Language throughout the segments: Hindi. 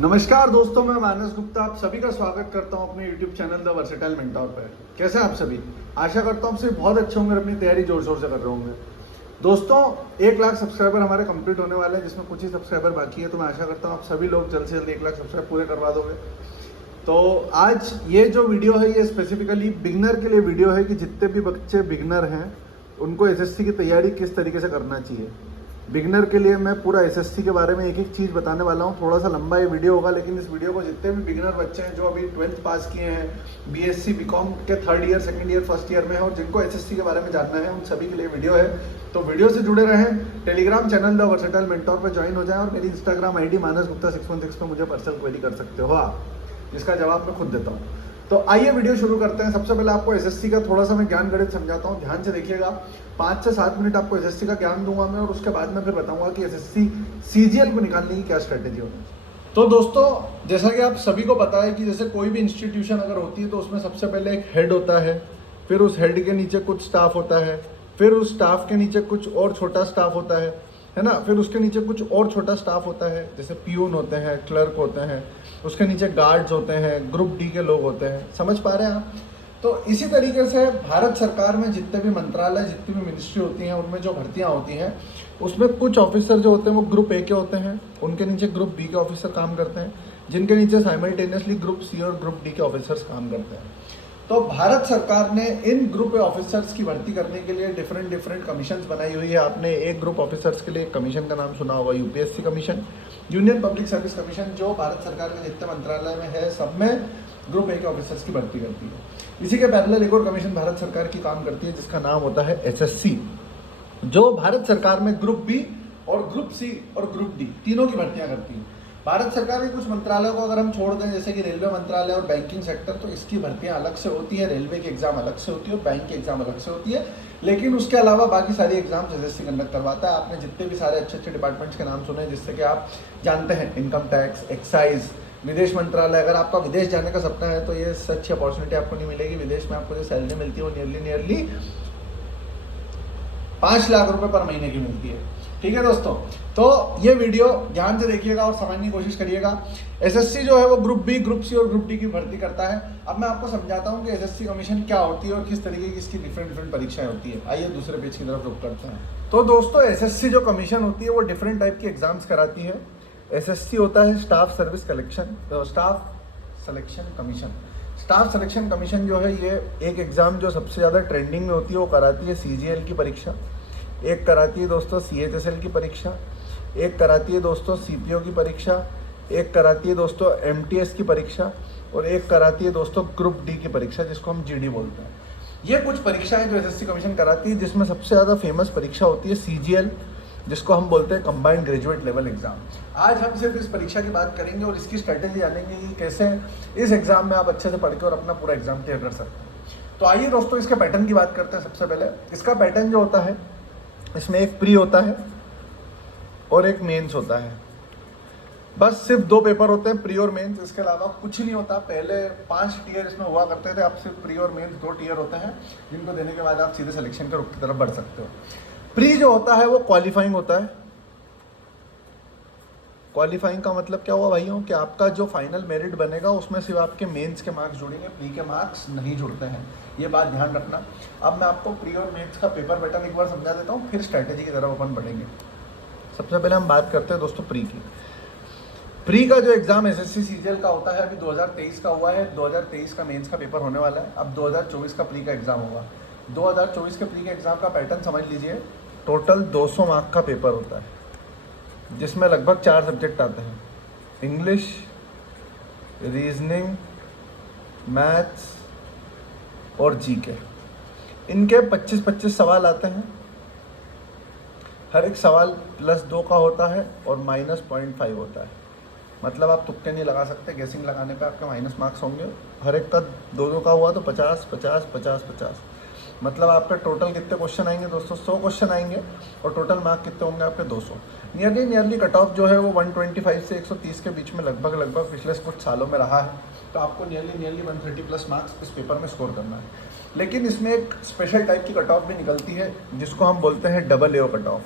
नमस्कार दोस्तों, मैं मानस गुप्ता आप सभी का स्वागत करता हूं अपने YouTube channel the versatile mentor पर। कैसे हैं आप सभी? आशा करता हूं आप सभी बहुत अच्छे होंगे, अपनी तैयारी जोर शोर से कर रहे होंगे। दोस्तों 1 लाख सब्सक्राइबर हमारे कंप्लीट होने वाले हैं, जिसमें कुछ ही सब्सक्राइबर बाकी है। तो मैं आशा करता हूँ आप सभी लोग जल्द से जल्द 1 लाख सब्सक्राइब पूरे करवा दोगे। तो आज ये जो वीडियो है ये स्पेसिफिकली बिगनर के लिए वीडियो है कि जितने भी बच्चे बिगनर हैं उनको एसएससी की तैयारी किस तरीके से करना चाहिए। बिगनर के लिए मैं पूरा एसएससी के बारे में एक एक चीज़ बताने वाला हूँ। थोड़ा सा लंबा ये वीडियो होगा, लेकिन इस वीडियो को जितने भी बिगनर बच्चे हैं जो अभी 12th पास किए हैं, बीएससी बीकॉम के 3rd year, 2nd year, 1st year में है और जिनको एसएससी के बारे में जानना है, उन सभी के लिए वीडियो है। तो वीडियो से जुड़े रहें, Telegram channel the versatile mentor पर ज्वाइन हो जाएं और मेरी इंस्टाग्राम आईडी मानस गुप्ता 616 पर मुझे पर्सनल क्वेरी कर सकते हो आप, जिसका जवाब मैं खुद देता हूँ। तो आइए वीडियो शुरू करते हैं। सबसे पहले आपको एसएससी का थोड़ा सा मैं ज्ञान गणित समझाता हूँ, ध्यान से देखिएगा। 5 से 7 मिनट आपको एसएससी का ज्ञान दूंगा मैं और उसके बाद में फिर बताऊंगा कि एसएससी सीजीएल को निकालने की क्या स्ट्रेटेजी होनी चाहिए। तो दोस्तों जैसा कि आप सभी को पता है कि जैसे कोई भी इंस्टीट्यूशन अगर होती है तो उसमें सबसे पहले एक हेड होता है, फिर उस हेड के नीचे कुछ स्टाफ होता है, फिर उस स्टाफ के नीचे कुछ और छोटा स्टाफ होता है ना, फिर उसके नीचे कुछ और छोटा स्टाफ होता है, जैसे पियून होते हैं, क्लर्क होते हैं, उसके नीचे गार्ड्स होते हैं, ग्रुप डी के लोग होते हैं। समझ पा रहे हैं आप? तो इसी तरीके से भारत सरकार में जितने भी मंत्रालय, जितनी भी मिनिस्ट्री होती हैं, उनमें जो भर्तियां होती हैं उसमें कुछ ऑफिसर जो होते हैं वो ग्रुप ए के होते हैं, उनके नीचे ग्रुप बी के ऑफिसर काम करते हैं, जिनके नीचे साइमल्टेनियसली ग्रुप सी और ग्रुप डी के ऑफिसर्स काम करते हैं। तो भारत सरकार ने इन ग्रुप ऑफिसर्स की भर्ती करने के लिए डिफरेंट कमीशंस बनाई हुई है। आपने एक ग्रुप ऑफिसर्स के लिए कमीशन का नाम सुना होगा, UPSC commission, union public service commission, जो भारत सरकार के जितने मंत्रालय में है सब में ग्रुप ए के ऑफिसर्स की भर्ती करती है। इसी के पैरेलल एक और कमीशन भारत सरकार की काम करती है जिसका नाम होता है एसएससी, जो भारत सरकार में ग्रुप बी और ग्रुप सी और ग्रुप डी तीनों की भर्तियां करती है। भारत सरकार के कुछ मंत्रालयों को अगर हम छोड़ दें, जैसे कि रेलवे मंत्रालय और बैंकिंग सेक्टर, तो इसकी भर्तियां अलग से होती है। रेलवे की एग्जाम अलग से होती है और बैंक की एग्जाम अलग से होती है। लेकिन उसके अलावा बाकी सारी एग्जाम एसएससी कंडक्ट करवाता है। आपने जितने भी सारे अच्छे अच्छे डिपार्टमेंट्स के नाम सुने जिससे कि आप जानते हैं, इनकम टैक्स, एक्साइज, विदेश मंत्रालय। अगर आपका विदेश जाने का सपना है तो ये सच्ची अपॉर्चुनिटी आपको नहीं मिलेगी। विदेश में आपको जो सैलरी मिलती है वो नियरली 5 लाख रुपए पर महीने की मिलती है। ठीक है दोस्तों, तो ये वीडियो ध्यान से देखिएगा और समझने की कोशिश करिएगा। एसएससी जो है वो ग्रुप बी, ग्रुप सी और ग्रुप डी की भर्ती करता है। अब मैं आपको समझाता हूँ कि एसएससी कमीशन क्या होती है और किस तरीके की इसकी डिफरेंट परीक्षाएं होती है। आइए दूसरे पेज की तरफ रुक करते हैं। तो दोस्तों एसएससी जो कमीशन होती है वो डिफरेंट टाइप की एग्जाम्स कराती है। एसएससी होता है staff service collection, staff selection commission. Staff selection commission जो है ये एक एग्ज़ाम जो सबसे ज़्यादा ट्रेंडिंग में होती है वो कराती है सीजीएल की परीक्षा, एक कराती है दोस्तों सीएचएसएल की परीक्षा, एक कराती है दोस्तों सीपीओ की परीक्षा, एक कराती है दोस्तों एमटीएस की परीक्षा और एक कराती है दोस्तों ग्रुप डी की परीक्षा, जिसको हम जीडी बोलते हैं। ये कुछ परीक्षाएं जो एसएससी कमीशन कराती है, जिसमें सबसे ज़्यादा फेमस परीक्षा होती है सीजीएल, जिसको हम बोलते हैं कंबाइंड ग्रेजुएट लेवल एग्जाम। आज हम सिर्फ इस परीक्षा की बात करेंगे और इसकी स्ट्रेटेजी जानेंगे कि कैसे इस एग्जाम में आप अच्छे से पढ़ के और अपना पूरा एग्जाम क्लियर कर सकते हैं। तो आइए दोस्तों इसके पैटर्न की बात करते हैं। सबसे पहले इसका पैटर्न जो होता है, इसमें एक प्री होता है और एक मेंस होता है। बस सिर्फ 2 पेपर होते हैं, प्री और मेंस, इसके अलावा कुछ नहीं होता। पहले 5 टीयर इसमें हुआ करते थे, अब सिर्फ प्री और मेंस 2 टीयर होते हैं, जिनको देने के बाद आप सीधे सिलेक्शन के रुख की तरफ बढ़ सकते हो। प्री जो होता है वो क्वालिफाइंग होता है। क्वालिफाइंग का मतलब क्या हुआ भाइयों, कि आपका जो फाइनल मेरिट बनेगा उसमें सिर्फ आपके मेंस के मार्क्स जुड़ेंगे, प्री के मार्क्स नहीं जुड़ते हैं, ये बात ध्यान रखना। अब मैं आपको प्री और मेंस का पेपर पैटर्न एक बार समझा देता हूँ, फिर स्ट्रैटेजी की तरफ अपन बढ़ेंगे। सबसे पहले हम बात करते हैं दोस्तों प्री की। प्री का जो एग्जाम एसएससी सीजीएल का होता है अभी 2023 का हुआ है, 2023 का मेंस का पेपर होने वाला है, अब 2024 का प्री का एग्जाम होगा। 2024 के प्री के एग्जाम का पैटर्न समझ लीजिए। टोटल 200 मार्क का पेपर होता है, जिसमें लगभग 4 सब्जेक्ट आते हैं, इंग्लिश, रीजनिंग, मैथ्स और जीके। इनके 25-25 सवाल आते हैं। हर एक सवाल +2 का होता है और -0.5 होता है। मतलब आप तुक्के नहीं लगा सकते, गेसिंग लगाने पे आपके माइनस मार्क्स होंगे। हर एक का 2-2 का हुआ तो 50, 50, 50, 50। मतलब आपके टोटल कितने क्वेश्चन आएंगे दोस्तों, 100 क्वेश्चन आएंगे और टोटल मार्क कितने होंगे आपके 200। नियरली कट ऑफ जो है वो 125 से 130 के बीच में लगभग पिछले कुछ सालों में रहा है। तो आपको नियरली 130+ मार्क्स इस पेपर में स्कोर करना है। लेकिन इसमें एक स्पेशल टाइप की कट ऑफ भी निकलती है, जिसको हम बोलते हैं डबल एओ कट ऑफ।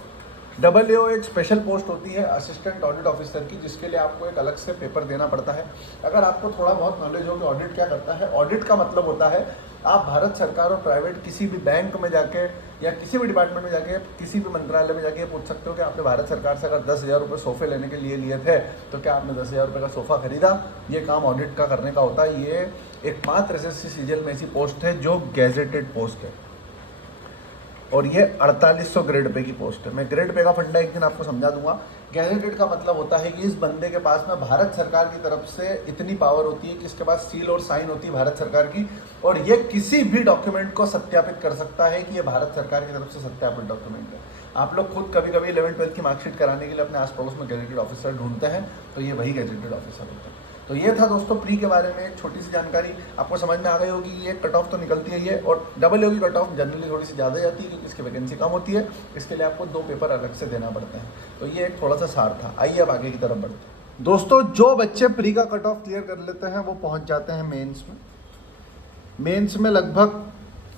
AAO एक स्पेशल पोस्ट होती है असिस्टेंट ऑडिट ऑफिसर की, जिसके लिए आपको एक अलग से पेपर देना पड़ता है। अगर आपको थोड़ा बहुत नॉलेज हो कि ऑडिट क्या करता है, ऑडिट का मतलब होता है आप भारत सरकार और प्राइवेट किसी भी बैंक में जाके या किसी भी डिपार्टमेंट में जाके, किसी भी मंत्रालय में जाके पूछ सकते हो कि आपने भारत सरकार से अगर 10,000 रुपये सोफे लेने के लिए लिए थे तो क्या आपने 10,000 रुपये का सोफ़ा खरीदा। ये काम ऑडिट का करने का होता है। ये एकमात्र SSC CGL में ऐसी पोस्ट है जो गैजेटेड पोस्ट है और ये 4800 ग्रेड पे की पोस्ट है। मैं ग्रेड पे का फंडा एक दिन आपको समझा दूंगा। गैजेटेड का मतलब होता है कि इस बंदे के पास में भारत सरकार की तरफ से इतनी पावर होती है कि इसके पास सील और साइन होती है भारत सरकार की, और ये किसी भी डॉक्यूमेंट को सत्यापित कर सकता है कि ये भारत सरकार की तरफ से सत्यापित डॉक्यूमेंट है। आप लोग खुद कभी कभी 11th-12th की मार्कशीट कराने के लिए अपने आस पड़ोस में गैजेटेड ऑफिसर ढूंढते हैं, तो ये वही गैजेटेड ऑफिसर होता है। तो ये था दोस्तों प्री के बारे में एक छोटी सी जानकारी। आपको समझ में आ गई होगी ये कट ऑफ तो निकलती है ये, और AAO की कट ऑफ जनरली थोड़ी सी ज़्यादा जाती है क्योंकि इसकी वैकेंसी कम होती है। इसके लिए आपको 2 पेपर अलग से देना पड़ते हैं। तो ये एक थोड़ा सा सार था। आइए अब आगे की तरफ बढ़ते हैं। दोस्तों जो बच्चे प्री का कट ऑफ क्लियर कर लेते हैं वो पहुँच जाते हैं मेन्स में। मेन्स में लगभग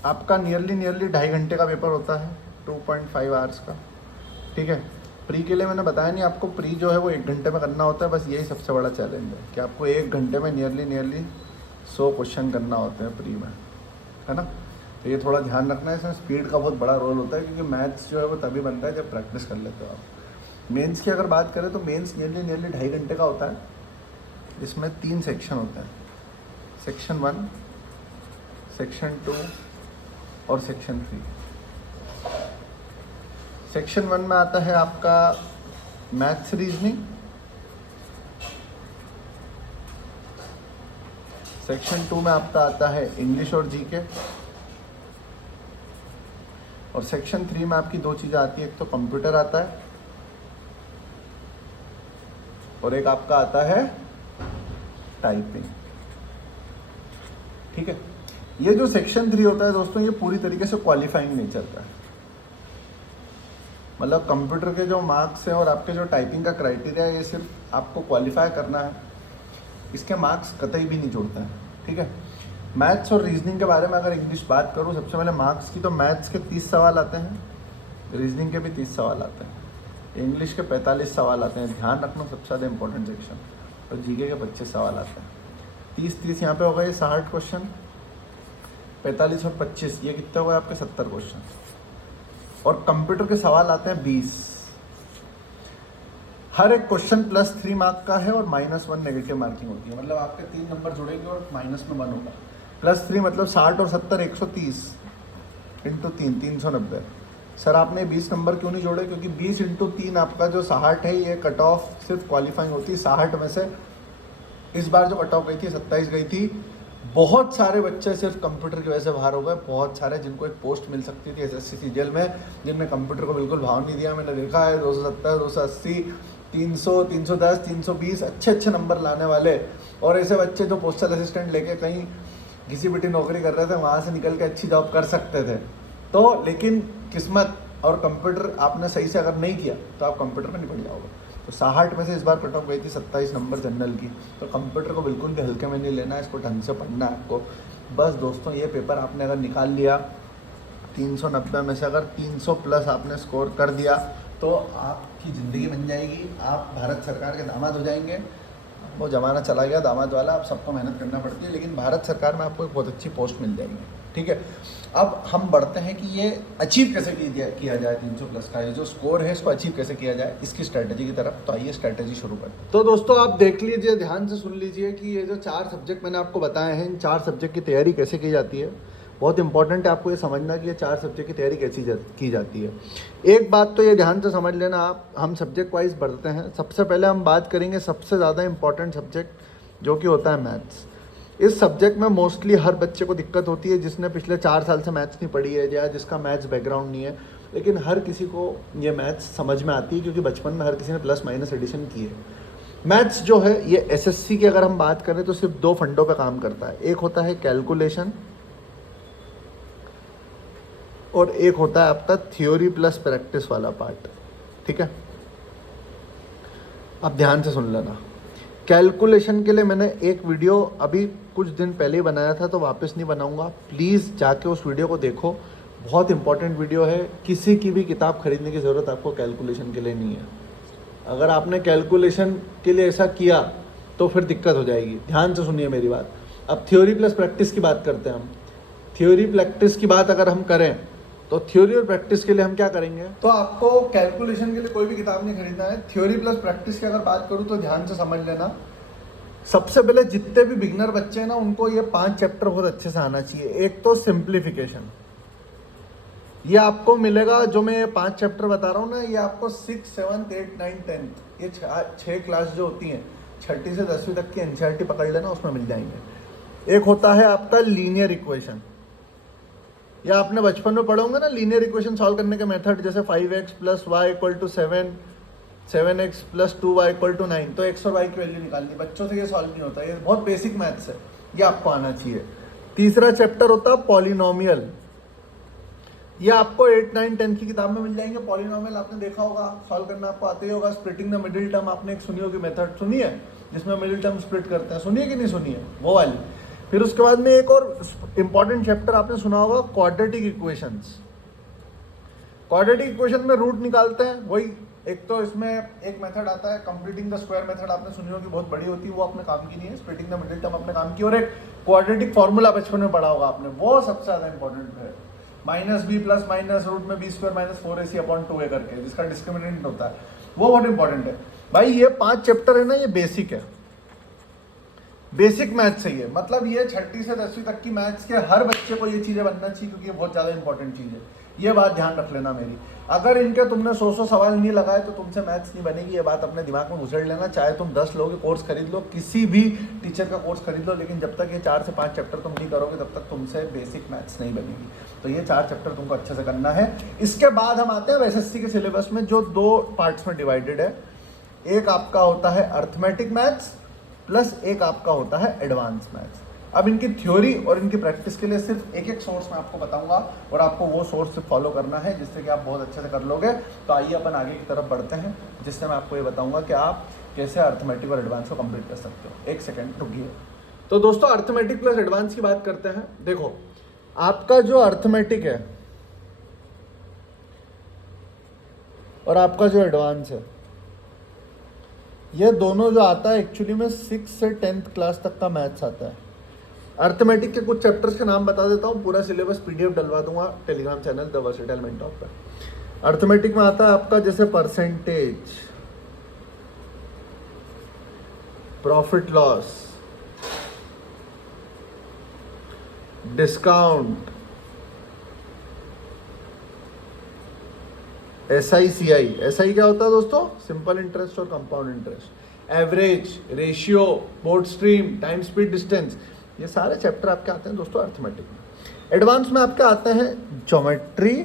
आपका नियरली 2.5 घंटे का पेपर होता है, 2.5 आवर्स का। ठीक है, प्री के लिए मैंने बताया नहीं आपको, प्री जो है वो 1 घंटे में करना होता है। बस यही सबसे बड़ा चैलेंज है कि आपको 1 घंटे में नियरली 100 क्वेश्चन करना होते हैं प्री में, है ना। तो ये थोड़ा ध्यान रखना है, इसमें स्पीड का बहुत बड़ा रोल होता है क्योंकि मैथ्स जो है वो तभी बनता है जब प्रैक्टिस कर लेते हो आप। मेंस की अगर बात करें तो मेंस नियरली 2.5 घंटे का होता है। इसमें 3 सेक्शन होते हैं, सेक्शन 1, सेक्शन 2 और सेक्शन 3। सेक्शन 1 में आता है आपका मैथ्स रीजनिंग, सेक्शन 2 में आपका आता है इंग्लिश और जीके, और सेक्शन 3 में आपकी 2 चीज़ें आती है, एक तो कंप्यूटर आता है और एक आपका आता है टाइपिंग। ठीक है, ये जो सेक्शन 3 होता है दोस्तों ये पूरी तरीके से क्वालिफाइंग नेचर का है। मतलब कंप्यूटर के जो मार्क्स हैं और आपके जो टाइपिंग का क्राइटेरिया है ये सिर्फ आपको क्वालिफाई करना है, इसके मार्क्स कतई भी नहीं जोड़ते हैं। ठीक है, मैथ्स और रीजनिंग के बारे में अगर इंग्लिश बात करूँ सबसे पहले मार्क्स की, तो मैथ्स के 30 सवाल आते हैं, रीजनिंग के भी 30 सवाल आते हैं, इंग्लिश के 45 सवाल आते हैं, ध्यान रखना सबसे ज़्यादा इंपॉर्टेंट सेक्शन, और जीके के 25 सवाल आते हैं। 30 यहाँ पे हो गए 60 क्वेश्चन, 45 और 25 ये कितने हो गए आपके 70 क्वेश्चन, और कंप्यूटर के सवाल आते हैं 20। हर एक क्वेश्चन +3 मार्क का है और -1 नेगेटिव मार्किंग होती है। मतलब आपके 3 नंबर जुड़ेंगे और माइनस में 1 होगा। +3 मतलब 60 और 70 130 इंटू 3 390। सर आपने 20 नंबर क्यों नहीं जोड़े? क्योंकि 20 इंटू 3 आपका जो 60 है ये कट ऑफ सिर्फ क्वालिफाइंग होती है। 60 में से इस बार जो कट ऑफ गई थी 27 गई थी। बहुत सारे बच्चे सिर्फ कंप्यूटर की वजह से बाहर हो गए, बहुत सारे जिनको एक पोस्ट मिल सकती थी SSC CGL में, जिनने कंप्यूटर को बिल्कुल भाव नहीं दिया। मैंने देखा है 270 280 300 310 320 अच्छे नंबर लाने वाले, और ऐसे बच्चे जो पोस्टल असिस्टेंट लेके कहीं घिसी पिटी नौकरी कर रहे थे, वहाँ से निकल के अच्छी जॉब कर सकते थे। तो लेकिन किस्मत और कंप्यूटर आपने सही से अगर नहीं किया तो आप कंप्यूटर में निपट जाओगे। तो 60 में से इस बार कट ऑफ गई थी 27 नंबर जनरल की। तो कंप्यूटर को बिल्कुल भी हल्के में नहीं लेना है, इसको ढंग से पढ़ना है आपको। बस दोस्तों ये पेपर आपने अगर निकाल लिया 390 में से अगर 300 प्लस आपने स्कोर कर दिया तो आपकी ज़िंदगी बन जाएगी, आप भारत सरकार के दामाद हो जाएंगे। वो ज़माना चला गया दामाद वाला, अब सबको मेहनत करना पड़ती है, लेकिन भारत सरकार में आपको एक बहुत अच्छी पोस्ट मिल जाएगी। ठीक है, अब हम बढ़ते हैं कि ये अचीव कैसे किया जाए 300 प्लस का ये जो स्कोर है इसको अचीव कैसे किया जाए, इसकी स्ट्रैटेजी की तरफ। तो आइए स्ट्रैटेजी शुरू करते हैं। तो दोस्तों आप देख लीजिए, ध्यान से सुन लीजिए कि ये जो 4 सब्जेक्ट मैंने आपको बताए हैं, इन 4 सब्जेक्ट की तैयारी कैसे की जाती है। बहुत इंपॉर्टेंट है आपको ये समझना कि ये 4 सब्जेक्ट की तैयारी कैसी की जाती है। एक बात तो ये ध्यान से समझ लेना आप, हम सब्जेक्ट वाइज बढ़ते हैं। सबसे पहले हम बात करेंगे सबसे ज़्यादा इंपॉर्टेंट सब्जेक्ट जो कि होता है मैथ्स। इस सब्जेक्ट में मोस्टली हर बच्चे को दिक्कत होती है जिसने पिछले 4 साल से मैथ्स नहीं पढ़ी है या जिसका मैथ्स बैकग्राउंड नहीं है, लेकिन हर किसी को ये मैथ्स समझ में आती है क्योंकि बचपन में हर किसी ने प्लस माइनस एडिशन की है। मैथ्स जो है ये SSC की अगर हम बात करें तो सिर्फ 2 फंडों पे काम करता है। एक होता है कैलकुलेशन और एक होता है आपका थ्योरी प्लस प्रैक्टिस वाला पार्ट। ठीक है, अब ध्यान से सुन लेना। कैलकुलेशन के लिए मैंने एक वीडियो अभी कुछ दिन पहले ही बनाया था, तो वापस नहीं बनाऊंगा। प्लीज़ जाके उस वीडियो को देखो, बहुत इंपॉर्टेंट वीडियो है। किसी की भी किताब खरीदने की ज़रूरत आपको कैलकुलेशन के लिए नहीं है। अगर आपने कैलकुलेशन के लिए ऐसा किया तो फिर दिक्कत हो जाएगी। ध्यान से सुनिए मेरी बात। अब थ्योरी प्लस प्रैक्टिस की बात करते हैं हम। थ्योरी प्रैक्टिस की बात अगर हम करें तो थ्योरी और प्रैक्टिस के लिए हम क्या करेंगे, तो आपको कैलकुलेशन के लिए कोई भी किताब नहीं खरीदना है। थ्योरी प्लस प्रैक्टिस की अगर बात करूँ तो ध्यान से समझ लेना। सबसे पहले जितने भी बिगनर बच्चे हैं ना, उनको ये 5 चैप्टर बहुत अच्छे से आना चाहिए। एक तो सिंप्लीफिकेशन, ये आपको मिलेगा, जो मैं 5 चैप्टर बता रहा हूँ ना, ये आपको 6, 7, 8, 9, 10 ये 6 क्लास जो होती हैं, 6ठी से 10वीं तक की एनसीईआरटी पकड़ लेना, उसमें मिल जाएंगे। एक होता है आपका लीनियर इक्वेशन, या आपने बचपन में पढ़े होंगे ना लीनियर इक्वेशन सॉल्व करने के मेथड, जैसे 5x + y = 7, 7x + 2y = 9। तो x और y की वैल्यू निकालनी, बच्चों से ये सॉल्व नहीं होता, ये बहुत बेसिक मैथ्स है, ये आपको आना चाहिए। तीसरा चैप्टर होता है पॉलिनोमियल, ये आपको 8, 9, 10 की किताब में मिल जाएंगे। पॉलिनोमियल आपने देखा होगा, सॉल्व करना आपको आते ही होगा। स्प्लिटिंग द मिडिल टर्म आपने एक सुनी होगी मेथड, सुनी है, जिसमें मिडिल टर्म स्प्लिट करते हैं, सुनिए कि नहीं सुनी है, वो वाली। फिर उसके बाद में एक और इंपॉर्टेंट चैप्टर आपने सुना होगा, क्वाड्रेटिक इक्वेशंस। क्वाड्रेटिक इक्वेशन में रूट निकालते हैं, वही एक तो इसमें एक मेथड आता है कंप्लीटिंग द स्क्वायर मेथड, आपने सुनी होगी, बहुत बड़ी होती है, वो आपने काम की नहीं है। स्प्लिटिंग द मिडिल टर्म आपने काम की, और एक क्वाड्रेटिक फॉर्मूला बचपन में पढ़ा होगा आपने, वो सबसे ज्यादा इंपॉर्टेंट है। -b + -√b² - 4ac/2a करके, जिसका डिस्क्रिमिनेंट होता है, वो बहुत इंपॉर्टेंट है भाई। ये 5 चैप्टर है ना, ये बेसिक है, बेसिक मैथ्स है ये। मतलब ये 6ठी से 10वीं तक की मैथ्स के हर बच्चे को ये चीज़ें बनना चाहिए, क्योंकि ये बहुत ज़्यादा इंपॉर्टेंट चीज़ है। ये बात ध्यान रख लेना मेरी। अगर इनके तुमने 100 सवाल नहीं लगाए तो तुमसे मैथ्स नहीं बनेगी, ये बात अपने दिमाग में घुसेड़ लेना। चाहे तुम 10 लोगों के कोर्स खरीद लो, किसी भी टीचर का कोर्स खरीद लो, लेकिन जब तक ये 4 से 5 चैप्टर तुम नहीं करोगे, तब तक तुमसे बेसिक मैथ्स नहीं बनेगी। तो ये 4 चैप्टर तुमको अच्छे से करना है। इसके बाद हम आते हैं एसएससी के सिलेबस में, जो 2 पार्ट्स में डिवाइडेड है। एक आपका होता है अर्थमेटिक मैथ्स, प्लस एक आपका होता है एडवांस मैथ्स। अब इनकी थ्योरी और इनकी प्रैक्टिस के लिए सिर्फ एक सोर्स मैं आपको बताऊंगा, और आपको वो सोर्स फॉलो करना है, जिससे कि आप बहुत अच्छे से कर लोगे। तो आइए अपन आगे की तरफ बढ़ते हैं, जिससे मैं आपको ये बताऊंगा कि आप कैसे अर्थमेटिक और एडवांस को कंप्लीट कर सकते हो। एक सेकेंड रुकिए। तो दोस्तों, अर्थमेटिक प्लस एडवांस की बात करते हैं। देखो, आपका जो अर्थमेटिक है और आपका जो एडवांस है, ये दोनों जो आता है एक्चुअली में 6 से 10th क्लास तक का मैथ्स आता है। अर्थमेटिक के कुछ चैप्टर्स के नाम बता देता हूँ, पूरा सिलेबस PDF डलवा दूंगा Telegram channel the versatile mentor पर। अर्थमेटिक में आता है आपका जैसे percentage, profit loss, discount, SI CI। SI क्या होता है दोस्तों? सिंपल इंटरेस्ट और compound interest. Average, ratio, board stream, time speed distance, ये सारे चैप्टर आपके आते हैं दोस्तों अर्थमेटिक में। एडवांस में आपके आते हैं ज्योमेट्री,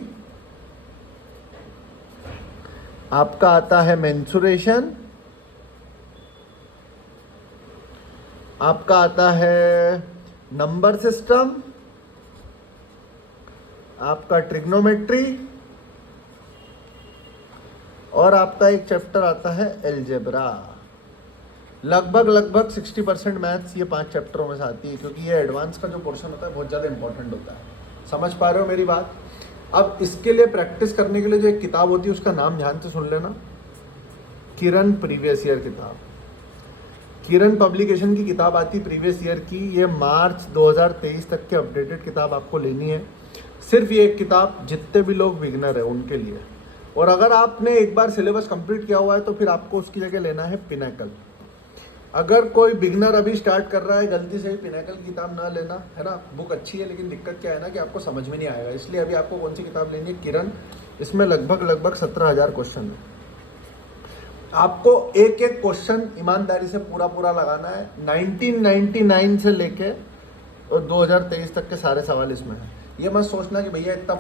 आपका आता है मेंसुरेशन, आपका आता है नंबर सिस्टम, आपका ट्रिग्नोमेट्री, और आपका एक चैप्टर आता है एलजेब्रा। लगभग 60% मैथ्स ये 5 चैप्टरों में से आती है, क्योंकि ये एडवांस का जो पोर्शन होता है बहुत ज़्यादा इंपॉर्टेंट होता है। समझ पा रहे हो मेरी बात? अब इसके लिए प्रैक्टिस करने के लिए जो एक किताब होती है, उसका नाम ध्यान से सुन लेना, किरण प्रीवियस ईयर किताब। किरण पब्लिकेशन की किताब आती प्रीवियस ईयर की, ये मार्च 2023 तक की अपडेटेड किताब आपको लेनी है। सिर्फ ये एक किताब जितने भी लोग बिगनर है उनके लिए। और अगर आपने एक बार सिलेबस कंप्लीट किया हुआ है तो फिर आपको उसकी जगह लेना है पिनैकल। अगर कोई बिगनर अभी स्टार्ट कर रहा है, गलती से पिनैकल की किताब ना लेना, है ना। बुक अच्छी है, लेकिन दिक्कत क्या है ना कि आपको समझ में नहीं आएगा। इसलिए अभी आपको कौन सी किताब लेनी है? किरण। इसमें लगभग 17,000 क्वेश्चन है। आपको एक एक क्वेश्चन ईमानदारी से पूरा लगाना है। 1999 से लेके और 2023 तक के सारे सवाल इसमें हैं। ये मत सोचना कि भैया इतने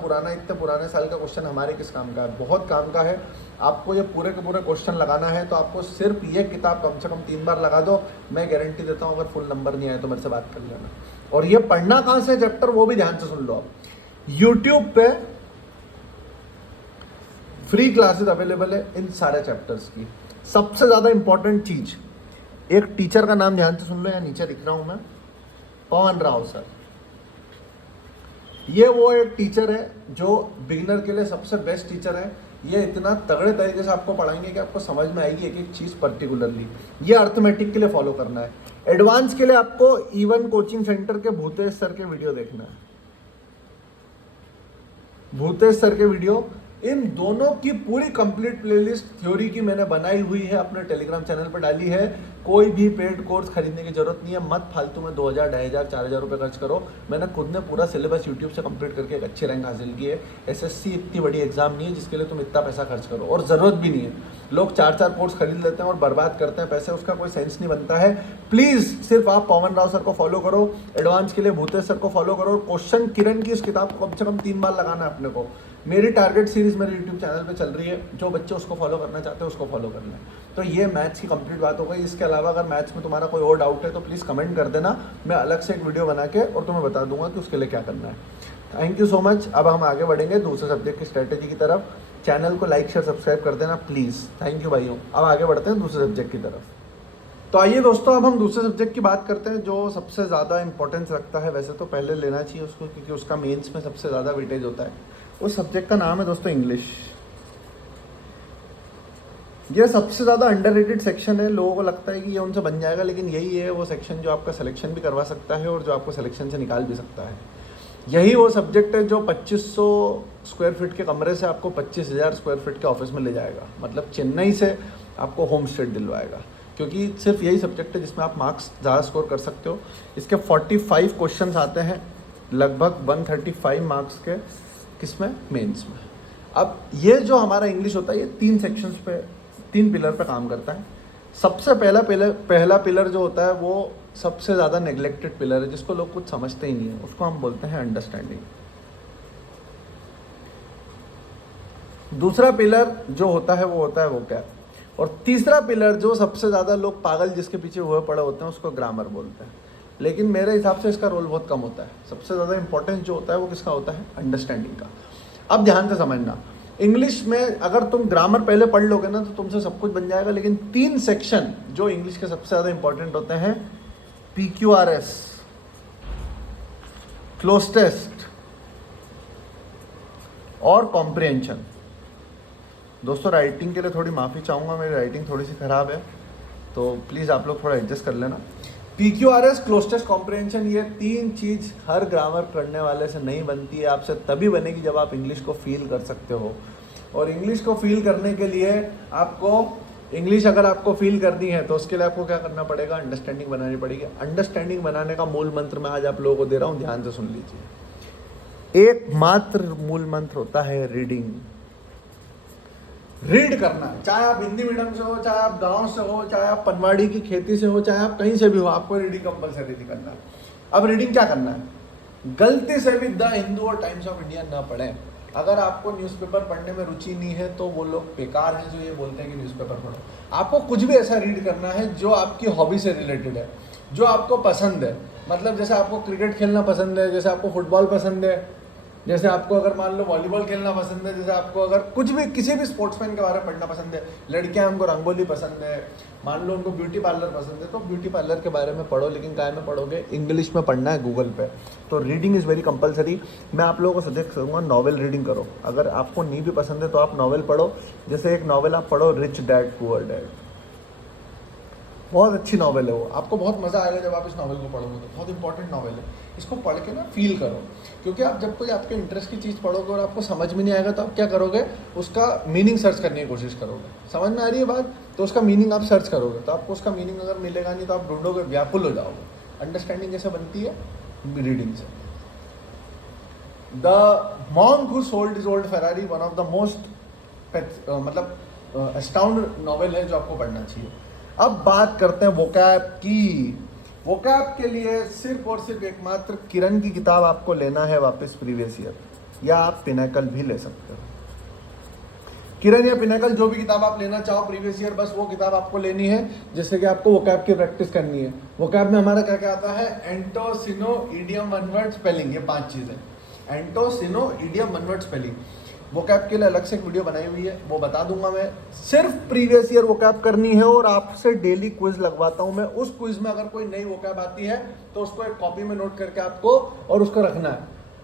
पुराने साल का क्वेश्चन हमारे किस काम का है। बहुत काम का है। आपको ये पूरे के पूरे क्वेश्चन लगाना है, तो आपको सिर्फ ये किताब कम से कम 3 बार लगा दो। मैं गारंटी देता हूँ, अगर फुल नंबर नहीं आए तो मेरे से बात कर लेना। और ये पढ़ना कहाँ से चैप्टर, वो भी ध्यान से सुन लो। आप यूट्यूब पे फ्री क्लासेस अवेलेबल है इन सारे चैप्टर्स की। सबसे ज़्यादा इंपॉर्टेंट चीज़, एक टीचर का नाम ध्यान से सुन लो, यहाँ नीचे लिख रहा हूँ मैं, पवन राव सर। ये वो एक टीचर है जो बिगिनर के लिए सबसे बेस्ट टीचर है। ये इतना तगड़े तरीके से आपको पढ़ाएंगे कि आपको समझ में आएगी एक एक चीज़ पर्टिकुलरली। ये अर्थमेटिक के लिए फॉलो करना है। एडवांस के लिए आपको इवन कोचिंग सेंटर के भूतेश सर के वीडियो देखना है। भूतेश सर के वीडियो, इन दोनों की पूरी कंप्लीट प्लेलिस्ट थ्योरी की मैंने बनाई हुई है, अपने टेलीग्राम चैनल पर डाली है। कोई भी पेड कोर्स खरीदने की जरूरत नहीं है। मत फालतू में 2000, 2500, 4000 रुपये खर्च करो। मैंने खुद ने पूरा सिलेबस यूट्यूब से कंप्लीट करके एक अच्छी रैंक हासिल की है। एसएससी इतनी बड़ी एग्जाम नहीं है जिसके लिए तुम इतना पैसा खर्च करो, और ज़रूरत भी नहीं है। लोग 4-4 कोर्स खरीद लेते हैं और बर्बाद करते हैं पैसे, उसका कोई सेंस नहीं बनता है। प्लीज़ सिर्फ आप पवन राव सर को फॉलो करो, एडवांस के लिए भूतेश सर को फॉलो करो, और क्वेश्चन किरण की इस किताब को कम से कम 3 बार लगाना है अपने को। मेरी टारगेट सीरीज मेरे यूट्यूब चैनल पे चल रही है, जो बच्चे उसको फॉलो करना चाहते हैं उसको फॉलो करना है। तो ये मैथ्स की कंप्लीट बात हो गई। इसके अलावा अगर मैथ्स में तुम्हारा कोई और डाउट है तो प्लीज़ कमेंट कर देना, मैं अलग से एक वीडियो बना के और तुम्हें बता दूंगा कि उसके लिए क्या करना है। Thank you so much. अब हम आगे बढ़ेंगे दूसरे सब्जेक्ट की स्ट्रेटेजी की तरफ। चैनल को लाइक शेयर सब्सक्राइब कर देना प्लीज़। थैंक यू भाइयों। अब आगे बढ़ते हैं दूसरे सब्जेक्ट की तरफ। तो आइए दोस्तों, अब हम दूसरे सब्जेक्ट की बात करते हैं जो सबसे ज़्यादा इंपॉर्टेंस रखता है। वैसे तो पहले लेना चाहिए उसको, क्योंकि उसका मेंस में सबसे ज़्यादा वेटेज होता है। उस सब्जेक्ट का नाम है दोस्तों इंग्लिश। ये सबसे ज़्यादा अंडररेटेड सेक्शन है। लोगों को लगता है कि ये उनसे बन जाएगा, लेकिन यही है वो सेक्शन जो आपका सिलेक्शन भी करवा सकता है और जो आपको सिलेक्शन से निकाल भी सकता है। यही वो सब्जेक्ट है जो 2500 स्क्वायर फीट के कमरे से आपको 25,000 स्क्वायर फीट के ऑफिस में ले जाएगा। मतलब चेन्नई से आपको होम स्टेट दिलवाएगा, क्योंकि सिर्फ यही सब्जेक्ट है जिसमें आप मार्क्स ज़्यादा स्कोर कर सकते हो। इसके 45 क्वेश्चन आते हैं, लगभग 135 मार्क्स के, किसमें, मेंस में। अब ये जो हमारा इंग्लिश होता है ये 3 सेक्शंस पे, 3 पिलर पे काम करता है। सबसे पहला पिलर जो होता है वो सबसे ज़्यादा नेग्लेक्टेड पिलर है, जिसको लोग कुछ समझते ही नहीं है। उसको हम बोलते हैं अंडरस्टैंडिंग। दूसरा पिलर जो होता है वो होता है वोकैब, और तीसरा पिलर जो सबसे ज़्यादा लोग पागल जिसके पीछे हुए पड़े होते हैं उसको ग्रामर बोलते हैं। लेकिन मेरे हिसाब से इसका रोल बहुत कम होता है। सबसे ज़्यादा इंपॉर्टेंस जो होता है वो किसका होता है, अंडरस्टैंडिंग का। अब ध्यान से समझना, इंग्लिश में अगर तुम ग्रामर पहले पढ़ लोगे ना तो तुमसे सब कुछ बन जाएगा, लेकिन 3 सेक्शन जो इंग्लिश के सबसे ज़्यादा इंपॉर्टेंट होते हैं, PQRS, क्लोज टेस्ट और कॉम्प्रिहेंशन। दोस्तों राइटिंग के लिए थोड़ी माफ़ी चाहूँगा, मेरी राइटिंग थोड़ी सी ख़राब है, तो प्लीज़ आप लोग थोड़ा एडजस्ट कर लेना। PQRS, क्लोज टेस्ट, कॉम्प्रिहेंशन, ये 3 चीज़ हर ग्रामर पढ़ने वाले से नहीं बनती है। आपसे तभी बनेगी जब आप इंग्लिश को फील कर सकते हो। और इंग्लिश को फील करने के लिए आपको, इंग्लिश अगर आपको फील करनी है तो उसके लिए आपको क्या करना पड़ेगा, अंडरस्टैंडिंग बनानी पड़ेगी। अंडरस्टैंडिंग बनाने का मूल मंत्र मैं आज आप लोगों को दे रहा हूँ, ध्यान से सुन लीजिए। एकमात्र मूल मंत्र होता है रीडिंग। रीड करना, चाहे आप हिंदी मीडियम से हो, चाहे आप गांव से हो, चाहे आप पनवाड़ी की खेती से हो, चाहे आप कहीं से भी हो, आपको रीडिंग कंपलसरी करना है। अब रीडिंग क्या करना है, गलती से भी द हिंदू और टाइम्स ऑफ इंडिया ना पढ़ें। अगर आपको न्यूज़पेपर पढ़ने में रुचि नहीं है तो वो लोग बेकार हैं जो ये बोलते हैं कि न्यूज़पेपर पढ़ो। आपको कुछ भी ऐसा रीड करना है जो आपकी हॉबी से रिलेटेड है, जो आपको पसंद है। मतलब जैसे आपको क्रिकेट खेलना पसंद है, जैसे आपको फुटबॉल पसंद है, जैसे आपको अगर मान लो वॉलीबॉल खेलना पसंद है, जैसे आपको अगर कुछ भी किसी भी स्पोर्ट्समैन के बारे में पढ़ना पसंद है, लड़कियां उनको रंगोली पसंद है, मान लो उनको ब्यूटी पार्लर पसंद है, तो ब्यूटी पार्लर के बारे में पढ़ो। लेकिन काय में पढ़ोगे, इंग्लिश में पढ़ना है गूगल पे। तो रीडिंग इज़ वेरी कंपलसरी। मैं आप लोगों को सजेस्ट करूँगा नॉवेल रीडिंग करो। अगर आपको नहीं भी पसंद है तो आप नॉवेल पढ़ो। जैसे एक नॉवेल आप पढ़ो, रिच डैड पुअर डैड, बहुत अच्छी नॉवेल है वो, आपको बहुत मज़ा आएगा जब आप इस नॉवेल को पढ़ोगे। तो बहुत इंपॉर्टेंट नॉवेल है, इसको पढ़ के ना फील करो। क्योंकि आप जब कोई आपके इंटरेस्ट की चीज़ पढ़ोगे और आपको समझ में नहीं आएगा तो आप क्या करोगे, उसका मीनिंग सर्च करने की कोशिश करोगे। समझ में आ रही है बात, तो उसका मीनिंग आप सर्च करोगे, तो आपको उसका मीनिंग अगर मिलेगा नहीं तो आप ढूंढोगे, व्याकुल हो जाओगे। अंडरस्टैंडिंग कैसे बनती है, रीडिंग से। The monk who sold his old Ferrari, one of the most मतलब एस्टाउंड नॉवेल है जो आपको पढ़ना चाहिए। अब बात करते हैं वोकैब की। वोकैब के लिए सिर्फ और सिर्फ एकमात्र किरण की किताब आपको लेना है वापस प्रीवियस ईयर, या आप पिनाकल भी ले सकते हो। किरण या पिनाकल जो भी किताब आप लेना चाहो प्रीवियस ईयर, बस वो किताब आपको लेनी है जिससे कि आपको वोकैब की प्रैक्टिस करनी है। वोकैब में हमारा क्या क्या आता है, anto, syno, idiom, one word, spelling, ये 5 चीज़ें। Anto, syno, idiom, one word, spelling. Vocab के लिए अलग से एक वीडियो बनाई हुई है, वो बता दूंगा मैं। सिर्फ प्रीवियस ईयर वोकैब करनी है और आपसे डेली क्विज लगवाता हूं मैं। उस क्विज में अगर कोई नई वोकैब आती है तो उसको एक कॉपी में नोट करके आपको और उसको रखना है।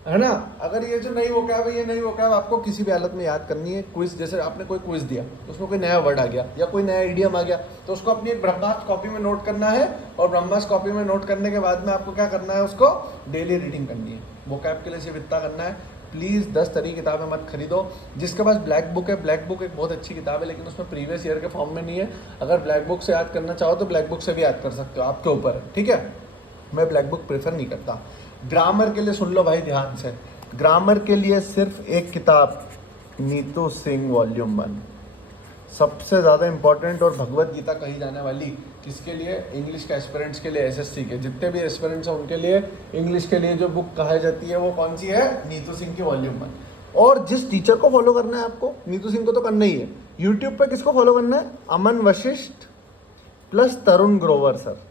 है ना। अगर ये जो नई वोकैब है, ये नई वोकैब आपको किसी भी हालत में याद करनी है। क्विज, जैसे आपने कोई क्विज दिया, उसमें कोई नया वर्ड आ गया या कोई नया इडियम आ गया, तो उसको अपनी एक ब्रह्मास्त्र कॉपी में नोट करना है, और ब्रह्मास्त्र कॉपी में नोट करने के बाद में आपको क्या करना है, उसको डेली रीडिंग करनी है। वोकैब के लिए सिर्फ इतना करना है। प्लीज़ 10 तरह की किताबें मत खरीदो। जिसके पास ब्लैक बुक है, ब्लैक बुक एक बहुत अच्छी किताब है, लेकिन उसमें प्रीवियस ईयर के फॉर्म में नहीं है। अगर ब्लैक बुक से याद करना चाहो तो ब्लैक बुक से भी याद कर सकते हो, आपके ऊपर है, ठीक है। मैं ब्लैक बुक प्रेफर नहीं करता। ग्रामर के लिए सुन लो भाई ध्यान से, ग्रामर के लिए सिर्फ एक किताब, नीतू सिंह वॉल्यूम 1, सबसे ज़्यादा इंपॉर्टेंट, और भगवत गीता कही जाने वाली। किसके लिए? इंग्लिश के एस्पिरेंट्स के लिए, एसएससी के जितने भी एस्पिरेंट्स हैं उनके लिए इंग्लिश के लिए जो बुक कही जाती है वो कौन सी है? नीतू सिंह की वॉल्यूम 1। और जिस टीचर को फॉलो करना है आपको, नीतू सिंह को तो करना ही है। यूट्यूब पे किसको फॉलो करना है? अमन वशिष्ठ प्लस तरुण ग्रोवर सर।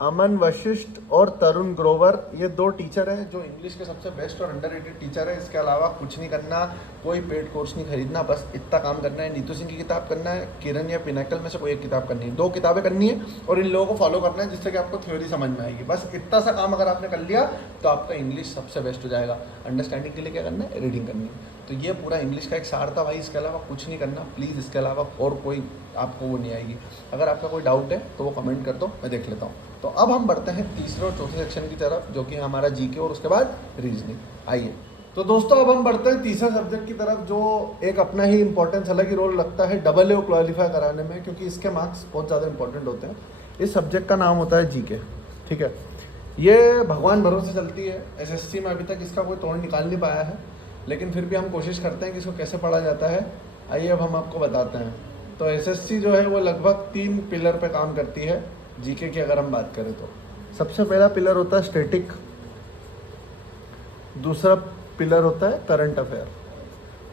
अमन वशिष्ठ और तरुण ग्रोवर, ये 2 टीचर हैं जो इंग्लिश के सबसे बेस्ट और अंडररेटेड टीचर है। इसके अलावा कुछ नहीं करना, कोई पेड कोर्स नहीं खरीदना, बस इतना काम करना है। नीतू सिंह की किताब करना है, किरण या पिनाकल में से कोई एक किताब करनी है, 2 किताबें करनी है, और इन लोगों को फॉलो करना है जिससे कि आपको थ्योरी समझ में आएगी। बस इतना सा काम अगर आपने कर लिया तो आपका इंग्लिश सबसे बेस्ट हो जाएगा। अंडरस्टैंडिंग के लिए क्या करना है? रीडिंग करनी है। तो ये पूरा इंग्लिश का एक सार था भाई, इसके अलावा कुछ नहीं करना प्लीज़। इसके अलावा और कोई आपको वो नहीं आएगी। अगर आपका कोई डाउट है तो वो कमेंट कर दो, मैं देख लेता हूँ। तो अब हम बढ़ते हैं तीसरे और चौथे सेक्शन की तरफ, जो कि हमारा जीके और उसके बाद रीजनिंग। आइए तो दोस्तों अब हम बढ़ते हैं तीसरे सब्जेक्ट की तरफ, जो एक अपना ही इंपॉर्टेंस अलग ही रोल लगता है AA क्वालिफाई कराने में, क्योंकि इसके मार्क्स बहुत ज़्यादा इंपॉर्टेंट होते हैं। इस सब्जेक्ट का नाम होता है जीके, ठीक है। ये भगवान भरोसे चलती है, एसएससी में अभी तक इसका कोई तोड़ निकाल नहीं पाया है, लेकिन फिर भी हम कोशिश करते हैं कि इसको कैसे पढ़ा जाता है। आइए अब हम आपको बताते हैं। तो एसएससी जो है वो लगभग 3 पिलर पे काम करती है जीके की। अगर हम बात करें तो सबसे पहला पिलर होता है स्टैटिक, दूसरा पिलर होता है करंट अफेयर,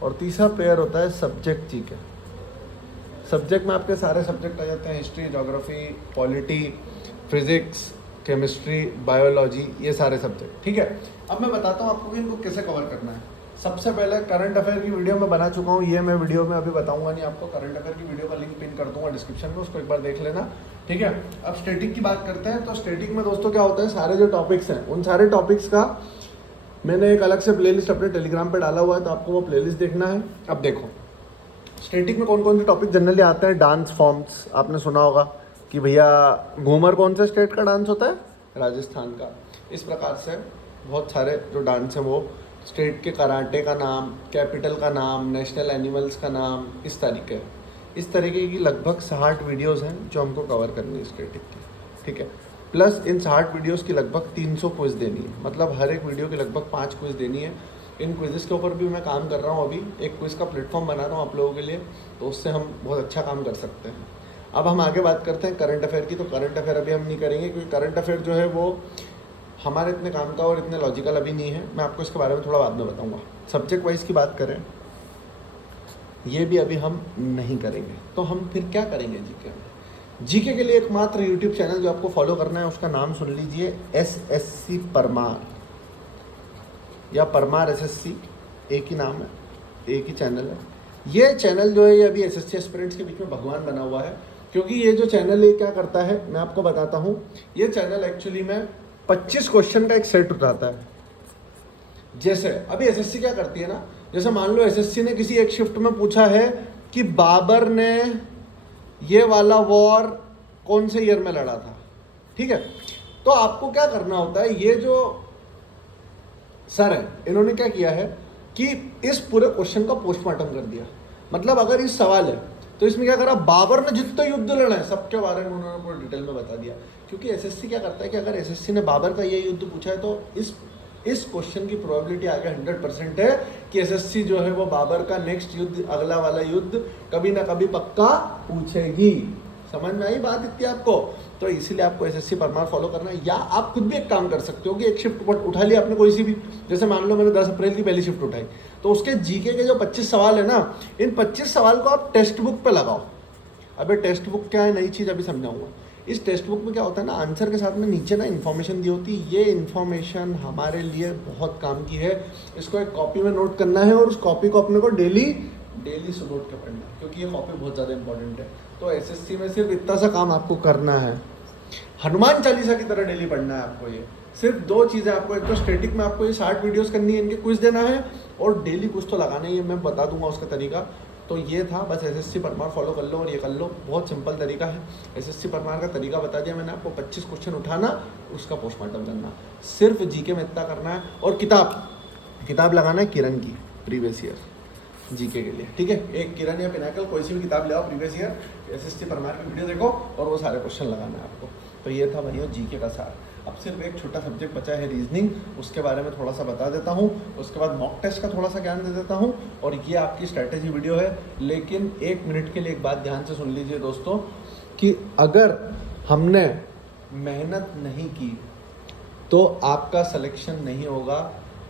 और तीसरा पेयर होता है सब्जेक्ट जीके। सब्जेक्ट में आपके सारे सब्जेक्ट आ जाते हैं, history, geography, polity, physics, chemistry, biology, ये सारे सब्जेक्ट, ठीक है। अब मैं बताता हूँ आपको कि इनको कैसे कवर करना है। सबसे पहले करंट अफेयर की वीडियो मैं बना चुका हूँ, ये मैं वीडियो में अभी बताऊंगा नहीं आपको। करंट अफेयर की वीडियो का लिंक पिन कर दूंगा डिस्क्रिप्शन में, उसको एक बार देख लेना, ठीक है। अब स्टैटिक की बात करते हैं। तो स्टैटिक में दोस्तों क्या होता है, सारे जो टॉपिक्स हैं उन सारे टॉपिक्स का मैंने एक अलग से प्लेलिस्ट अपने टेलीग्राम पे डाला हुआ है, तो आपको वो प्लेलिस्ट देखना है। अब देखो स्टैटिक में कौन कौन से टॉपिक जनरली आते हैं। डांस फॉर्म्स, आपने सुना होगा कि भैया घूमर कौन से स्टेट का डांस होता है? राजस्थान का। इस प्रकार से बहुत सारे जो डांस हैं वो स्टेट के, कराटे का नाम, कैपिटल का नाम, नेशनल एनिमल्स का नाम, इस तरीके की लगभग 60 वीडियोस हैं जो हमको कवर करनी है स्टैटिक की, ठीक है। प्लस इन 60 वीडियोस की लगभग 300 क्विज देनी है, मतलब हर एक वीडियो की लगभग 5 क्विज देनी है। इन क्विज़ेस के ऊपर भी मैं काम कर रहा हूँ अभी, एक क्विज़ का प्लेटफॉर्म बना रहा हूँ आप लोगों के लिए, तो उससे हम बहुत अच्छा काम कर सकते हैं। अब हम आगे बात करते हैं करंट अफेयर की। तो करंट अफेयर अभी हम नहीं करेंगे, क्योंकि करंट अफेयर जो है वो हमारे इतने काम का और इतने लॉजिकल अभी नहीं है। मैं आपको इसके बारे में थोड़ा बाद में बताऊंगा। सब्जेक्ट वाइज की बात करें, ये भी अभी हम नहीं करेंगे। तो हम फिर क्या करेंगे जीके में? जीके के लिए एकमात्र यूट्यूब चैनल जो आपको फॉलो करना है उसका नाम सुन लीजिए, SSC परमार या परमार SSC, एक ही नाम है, एक ही चैनल है। ये चैनल जो है ये अभी SSC एस्पिरेंट्स के बीच में भगवान बना हुआ है, क्योंकि ये जो चैनल ये क्या करता है मैं आपको बताता हूँ। ये चैनल एक्चुअली में 25 क्वेश्चन का एक सेट उठाता है। जैसे अभी एसएससी क्या करती है ना, जैसे मान लो एसएससी ने किसी एक शिफ्ट में पूछा है कि बाबर ने ये वाला वॉर कौन से ईयर में लड़ा था, ठीक है। तो आपको क्या करना होता है, ये जो सर है इन्होंने क्या किया है कि इस पूरे क्वेश्चन का पोस्टमार्टम कर दिया। मतलब अगर इस सवाल है तो इसमें क्या करा, बाबर ने जितने युद्ध लड़े हैं सबके बारे में उन्होंने पूरा डिटेल में बता दिया। क्योंकि एसएससी क्या करता है कि अगर एसएससी ने बाबर का ये युद्ध पूछा है तो इस क्वेश्चन की प्रोबेबिलिटी आगे 100% है कि एसएससी जो है वो बाबर का नेक्स्ट युद्ध, अगला वाला युद्ध कभी ना कभी पक्का पूछेगी। समझ में आई बात इतनी आपको? तो इसीलिए आपको एसएससी परमार फॉलो करना है। या आप खुद भी एक काम कर सकते हो कि एक शिफ्ट उठा लिया आपने कोई सी भी, जैसे मान लो मैंने 10 अप्रैल की पहली शिफ्ट उठाई, तो उसके जीके के जो 25 सवाल है ना, इन 25 सवाल को आप टेक्स्ट बुक पे लगाओ। अबे टेक्स्ट बुक क्या है, नई चीज़ अभी समझाऊंगा। इस टेक्स्ट बुक में क्या होता है ना, आंसर के साथ में नीचे ना इन्फॉर्मेशन दी होती है। ये इन्फॉर्मेशन हमारे लिए बहुत काम की है। इसको एक कॉपी में नोट करना है और उस कॉपी को अपने को डेली सुनोट के पढ़ना है, क्योंकि ये कॉपी बहुत ज़्यादा इंपॉर्टेंट है। तो एसएससी में सिर्फ इतना सा काम आपको करना है, हनुमान चालीसा की तरह डेली पढ़ना है आपको ये। सिर्फ 2 चीज़ें आपको, एक तो स्टैटिक में आपको ये 60 वीडियोस करनी है, इनके क्विज देना है, और डेली कुछ तो लगाना ही है, मैं बता दूंगा उसका तरीका। तो ये था, बस एसएससी परमार फॉलो कर लो और ये कर लो, बहुत सिंपल तरीका है। एसएससी परमार का तरीका बता दिया मैंने आपको, 25 क्वेश्चन उठाना, उसका पोस्टमार्टम करना, सिर्फ जीके में इतना करना है। और किताब लगाना है किरण की, प्रीवियस ईयर जीके के लिए, ठीक है। एक किरण या पिनाकल कोई सी भी किताब ले आओ, प्रीवियस ईयर एसएससी परमार की वीडियो देखो और वो सारे क्वेश्चन लगाना है आपको। तो ये था भाइयों जीके का सार। अब सिर्फ एक छोटा सब्जेक्ट बचा है रीजनिंग, उसके बारे में थोड़ा सा बता देता हूँ, उसके बाद मॉक टेस्ट का थोड़ा सा ज्ञान दे देता हूँ, और ये आपकी स्ट्रैटेजी वीडियो है। लेकिन 1 मिनट के लिए एक बात ध्यान से सुन लीजिए दोस्तों, कि अगर हमने मेहनत नहीं की तो आपका सिलेक्शन नहीं होगा।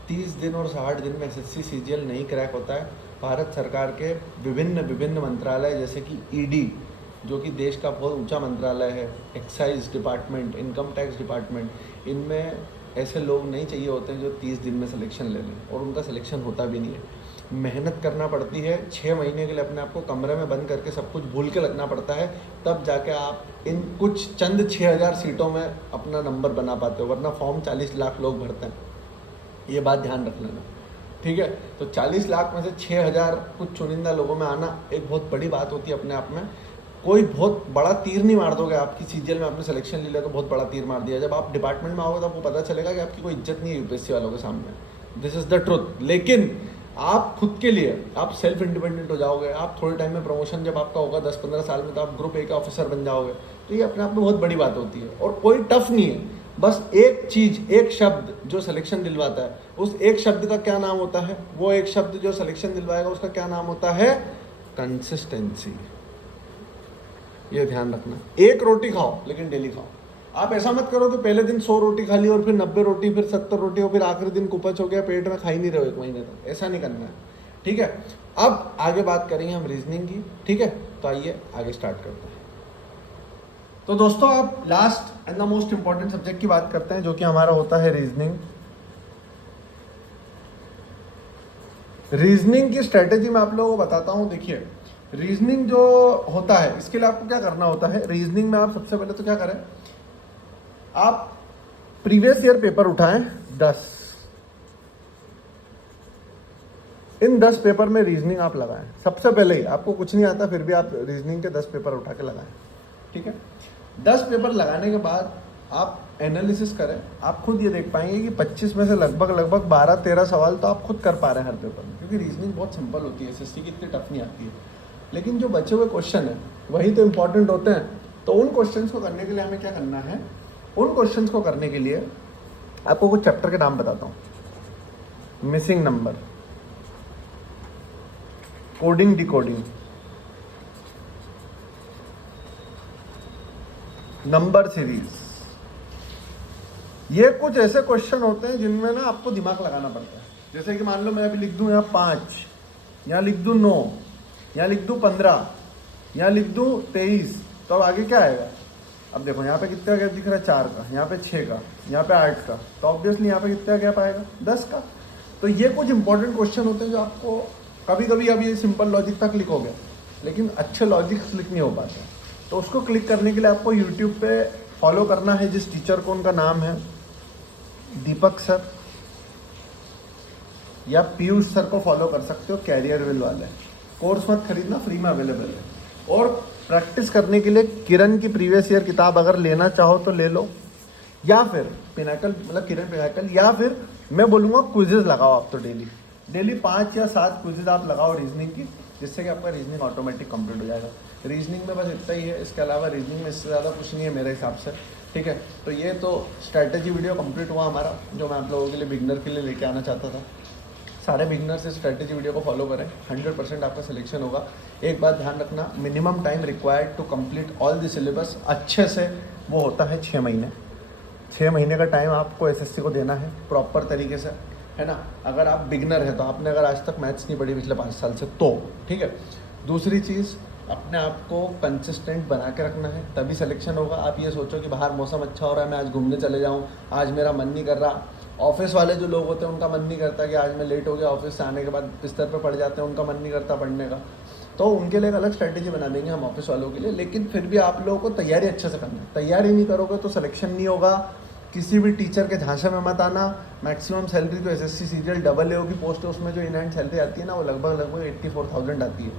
30 दिन और 60 दिन में एसएससी सीजीएल नहीं क्रैक होता है। भारत सरकार के विभिन्न मंत्रालय, जैसे कि ईडी जो कि देश का बहुत ऊंचा मंत्रालय है, excise department, income tax department, इनमें ऐसे लोग नहीं चाहिए होते हैं जो 30 दिन में सिलेक्शन ले लें, और उनका सिलेक्शन होता भी नहीं है। मेहनत करना पड़ती है, 6 महीने के लिए अपने आप को कमरे में बंद करके सब कुछ भूल के लगना पड़ता है, तब जाके आप इन कुछ चंद 6000 सीटों में अपना नंबर बना पाते हो, वरना फॉर्म 40 लाख लोग भरते हैं। ये बात ध्यान रख लेना, ठीक है। तो 40 लाख में से 6000 कुछ चुनिंदा लोगों में आना एक बहुत बड़ी बात होती है अपने आप में। कोई बहुत बड़ा तीर नहीं मार दोगे, आपकी सीजीएल में आपने सिलेक्शन ले लिया तो बहुत बड़ा तीर मार दिया। जब आप डिपार्टमेंट में आओगे तो आपको पता चलेगा कि आपकी कोई इज्जत नहीं है यूपीएससी वालों के सामने। This is the truth. लेकिन आप खुद के लिए आप सेल्फ इंडिपेंडेंट हो जाओगे, आप थोड़े टाइम में प्रमोशन जब आपका होगा 10-15 साल में, तो आप ग्रुप ए का ऑफिसर बन जाओगे। तो ये अपने आप में बहुत बड़ी बात होती है, और कोई टफ नहीं है। बस एक चीज़, एक शब्द जो सिलेक्शन दिलवाता है, उस एक शब्द का क्या नाम होता है? वो एक शब्द जो सिलेक्शन दिलवाएगा उसका क्या नाम होता है? कंसिस्टेंसी। ये ध्यान रखना। एक रोटी खाओ लेकिन डेली खाओ। आप ऐसा मत करो कि पहले दिन 100 रोटी खा ली और फिर 90 रोटी, फिर 70 रोटी, और फिर आखिरी दिन कुपच हो गया, पेट में खा ही नहीं रहे 1 महीने तक। ऐसा नहीं करना है, ठीक है। अब आगे बात करेंगे हम रीजनिंग की, ठीक है। तो आइए आगे स्टार्ट करते हैं। तो दोस्तों आप last and the most important subject की बात करते हैं, जो कि हमारा होता है रीजनिंग। रीजनिंग की स्ट्रेटेजी मैं आप लोगों को बताता हूँ। देखिए, रीजनिंग जो होता है, इसके लिए आपको क्या करना होता है। रीजनिंग में आप सबसे पहले तो क्या करें, आप प्रीवियस ईयर पेपर उठाएं 10। इन 10 पेपर में रीजनिंग आप लगाएं। सबसे पहले ही आपको कुछ नहीं आता, फिर भी आप रीजनिंग के 10 पेपर उठा के लगाएं, ठीक है। 10 पेपर लगाने के बाद आप एनालिसिस करें। आप खुद ये देख पाएंगे कि 25 में से लगभग 12-13 सवाल तो आप खुद कर पा रहे हैं हर पेपर में, क्योंकि रीजनिंग बहुत सिंपल होती है, एसएससी की इतनी टफ नहीं आती है। लेकिन जो बचे हुए क्वेश्चन हैं वही तो इम्पोर्टेंट होते हैं। तो उन क्वेश्चंस को करने के लिए हमें क्या करना है? उन क्वेश्चंस को करने के लिए आपको कुछ चैप्टर के नाम बताता हूँ। Missing number, coding decoding, number series, ये कुछ ऐसे क्वेश्चन होते हैं जिनमें ना आपको दिमाग लगाना पड़ता है। जैसे कि मान लो मैं अभी लिख दूं यहाँ 5, यहाँ लिख दूं 9, यहाँ लिख दूं 15, यहाँ लिख दूं 23, तो अब आगे क्या आएगा? अब देखो यहाँ पे कितना गैप दिख रहा है? 4 का, यहाँ पे 6 का, यहाँ पे 8 का, तो ऑब्वियसली यहाँ पे कितना गैप आएगा? 10 का। तो ये कुछ इंपॉर्टेंट क्वेश्चन होते हैं जो आपको कभी कभी, अभी ये सिंपल लॉजिक तक क्लिक हो गया, लेकिन अच्छे लॉजिक क्लिक नहीं हो पाते। तो उसको क्लिक करने के लिए आपको यूट्यूब पे फॉलो करना है जिस टीचर को, उनका नाम है दीपक सर, या पीयूष सर को फॉलो कर सकते हो, कैरियर विल वाले। कोर्स मत खरीदना, फ्री में अवेलेबल है। और प्रैक्टिस करने के लिए किरण की प्रीवियस ईयर किताब अगर लेना चाहो तो ले लो, या फिर पिनाकल, मतलब किरण पिनाकल, या फिर मैं बोलूँगा क्विजेज लगाओ आप। तो डेली 5 या 7 क्विजेज आप लगाओ रीजनिंग की, जिससे कि आपका रीजनिंग ऑटोमेटिक कंप्लीट हो जाएगा। रीजनिंग में बस इतना ही है, इसके अलावा रीजनिंग में इससे ज़्यादा कुछ नहीं है मेरे हिसाब से, ठीक है। तो ये तो स्ट्रैटेजी वीडियो कंप्लीट हुआ हमारा, जो मैं आप लोगों के लिए, बिगनर के लिए लेके आना चाहता था। सारे बिगनर्स इस स्ट्रैटेजी वीडियो को फॉलो करें, 100% आपका सिलेक्शन होगा। एक बात ध्यान रखना, minimum time required to complete all the syllabus अच्छे से, वो होता है 6 महीने। 6 महीने का टाइम आपको एसएससी को देना है प्रॉपर तरीके से, है ना। अगर आप बिगनर है तो आपने अगर आज तक मैथ्स नहीं पढ़ी पिछले 5 साल से, तो ठीक है। दूसरी चीज़, अपने आप को कंसिस्टेंट बना के रखना है, तभी सिलेक्शन होगा। आप ये सोचो कि बाहर मौसम अच्छा हो रहा है, मैं आज घूमने चले जाऊँ, आज मेरा मन नहीं कर रहा। ऑफिस वाले जो लोग होते हैं उनका मन नहीं करता कि आज मैं लेट हो गया, ऑफिस से आने के बाद बिस्तर पर पड़ जाते हैं, उनका मन नहीं करता पढ़ने का। तो उनके लिए एक अलग स्ट्रैटेजी बना देंगे हम ऑफिस वालों के लिए। लेकिन फिर भी आप लोगों को तैयारी अच्छे से करना है। तैयारी नहीं करोगे तो सिलेक्शन नहीं होगा, किसी भी टीचर के झांसे में मत आना। मैक्सिमम सैलरी जो एसएससी सीरियल AAO की पोस्ट है उसमें जो इन हैंड सैलरी आती है ना वो लगभग 84,000 आती है।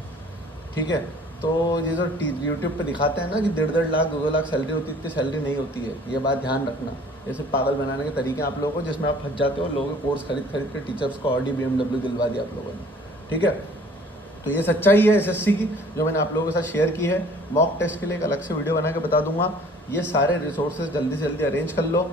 ठीक है, तो ये जो यूट्यूब पे दिखाते हैं ना कि 1.5 लाख 2 लाख सैलरी होती है, इतनी सैलरी नहीं होती है। ये बात ध्यान रखना। ये सिर्फ पागल बनाने के तरीके हैं आप लोगों को, जिसमें आप फंस जाते हो। लोगों के कोर्स खरीद के टीचर्स को ऑडी BMW दिलवा दिया आप लोगों ने। ठीक है, तो ये सच्चाई है एसएससी की जो मैंने आप लोगों के साथ शेयर की है। मॉक टेस्ट के लिए एक अलग से वीडियो बना के बता दूंगा। ये सारे रिसोर्सेज जल्दी से जल्दी अरेंज कर लो।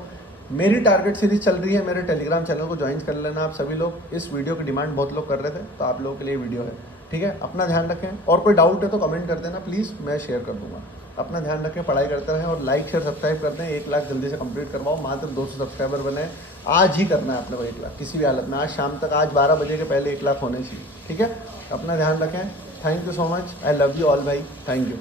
मेरी टारगेट सीरीज चल रही है, मेरे टेलीग्राम चैनल को ज्वाइन कर लेना आप सभी लोग। इस वीडियो की डिमांड बहुत लोग कर रहे थे, तो आप लोगों के लिए वीडियो है। ठीक है, अपना ध्यान रखें, और कोई डाउट है तो कमेंट कर देना प्लीज़, मैं शेयर कर दूंगा। अपना ध्यान रखें, पढ़ाई करते रहें, और लाइक शेयर सब्सक्राइब करते हैं। 1 लाख जल्दी से कंप्लीट करवाओ। मात्र 200 सब्सक्राइबर बने, आज ही करना है अपने को 1 लाख, किसी भी हालत में। आज शाम तक, आज 12 बजे के पहले 1 लाख होने चाहिए। ठीक है, अपना ध्यान रखें। Thank you so much, I love you all भाई, थैंक यू।